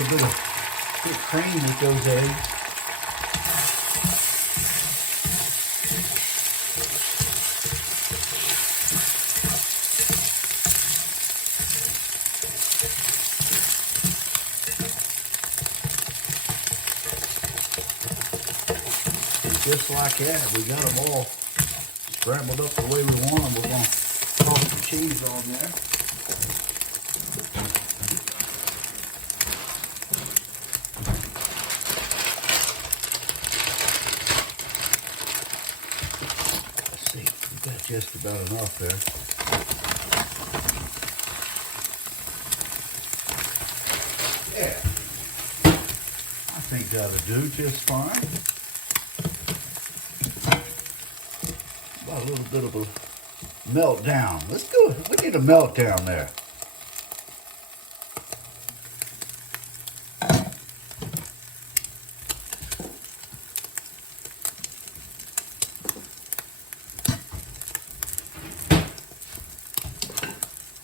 little bit of whipped cream with those eggs. Just like that, we got them all scrambled up the way we want them. We're going to toss the cheese on there. Let's see, we got just about enough there. Yeah, I think that'll do just fine. A little bit of a meltdown. Let's do it. We need a meltdown there.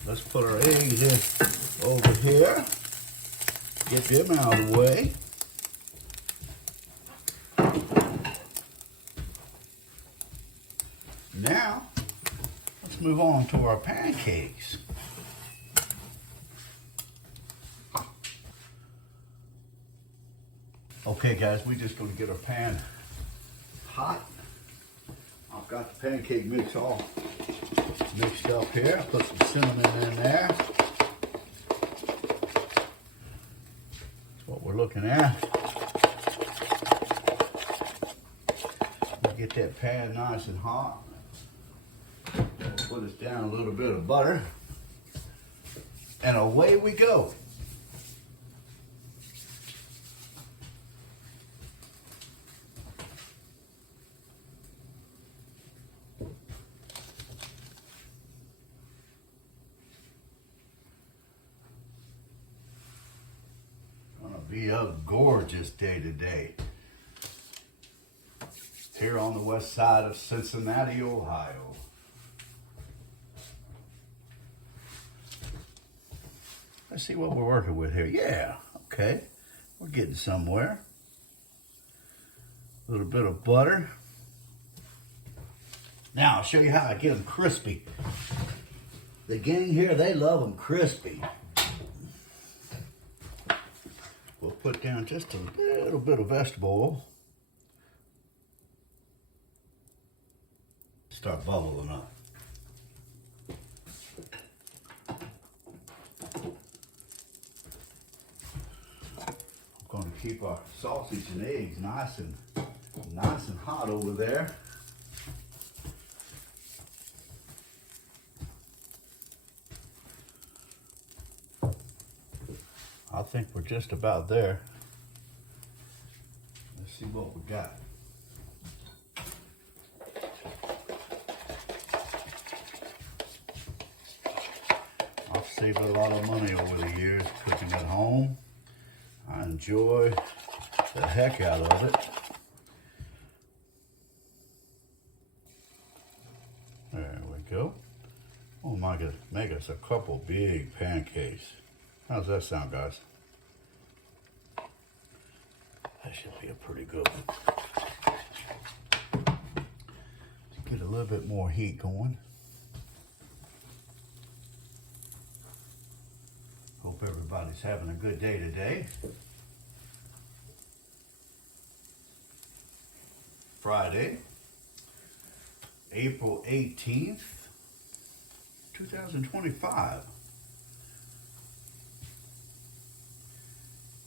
Let's put our eggs in over here. Get them out of the way. Now, let's move on to our pancakes. Okay guys, we're just going to get our pan hot. I've got the pancake mix all mixed up here. Put some cinnamon in there. That's what we're looking at. We'll get that pan nice and hot. Put us down a little bit of butter, and away we go. Gonna be a gorgeous day today here on the west side of Cincinnati, Ohio. Let's see what we're working with here. Yeah, okay. We're getting somewhere. A little bit of butter. Now, I'll show you how I get them crispy. The gang here, they love them crispy. We'll put down just a little bit of vegetable oil. Start bubbling up. Going to keep our sausage and eggs nice and hot over there. I think we're just about there. Let's see what we got. I've saved a lot of money over the years cooking at home. I enjoy the heck out of it. There we go. Oh my God, make us a couple big pancakes. How's that sound, guys? That should be a pretty good one. Get a little bit more heat going. Hope everybody's having a good day today. Friday, April 18th, 2025.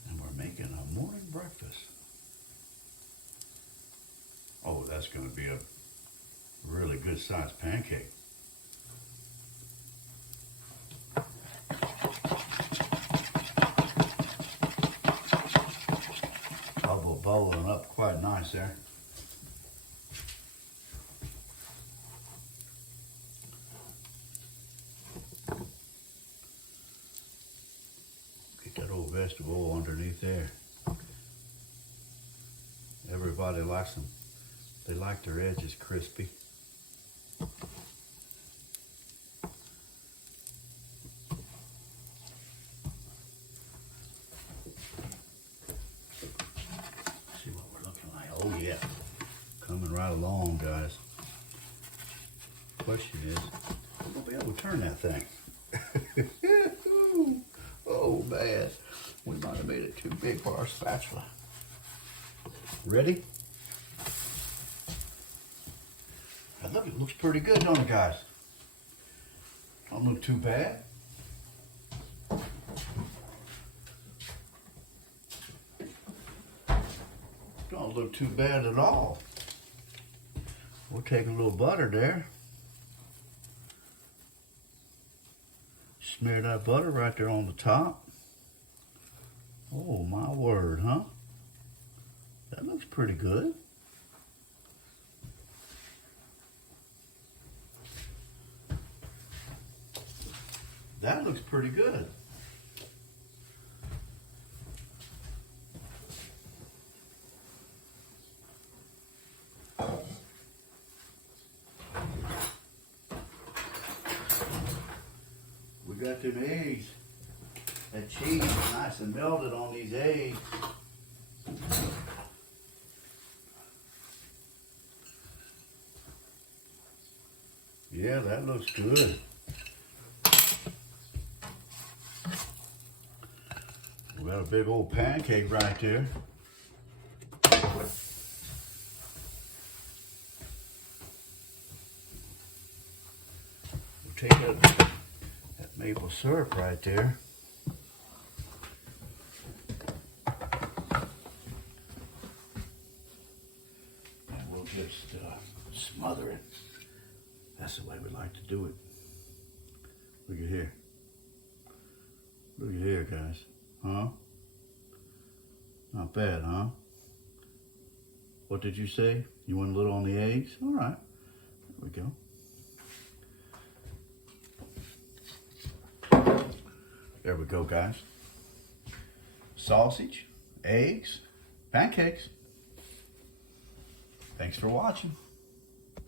And we're making a morning breakfast. Oh, that's going to be a really good sized pancake. Bubbling up quite nice there. Get that old vegetable oil underneath there. Everybody likes them. They like their edges crispy. Oh yeah, coming right along, guys. Question is, I'm gonna be able to turn that thing. Oh man, we might have made it too big for our spatula. Ready? I look, it looks pretty good, don't it, guys? Don't look too bad. Don't look too bad at all. We'll take a little butter there. Smear that butter right there on the top. Oh my word, huh? That looks pretty good. That looks pretty good. We got them eggs. That cheese is nice and melted on these eggs. Yeah, that looks good. We got a big old pancake right there. We'll take that maple syrup right there. And we'll just smother it. That's the way we like to do it. Look at here. Look at here, guys. Huh? Not bad, huh? What did you say? You want a little on the eggs? All right. There we go. There we go, guys. Sausage, eggs, pancakes. Thanks for watching.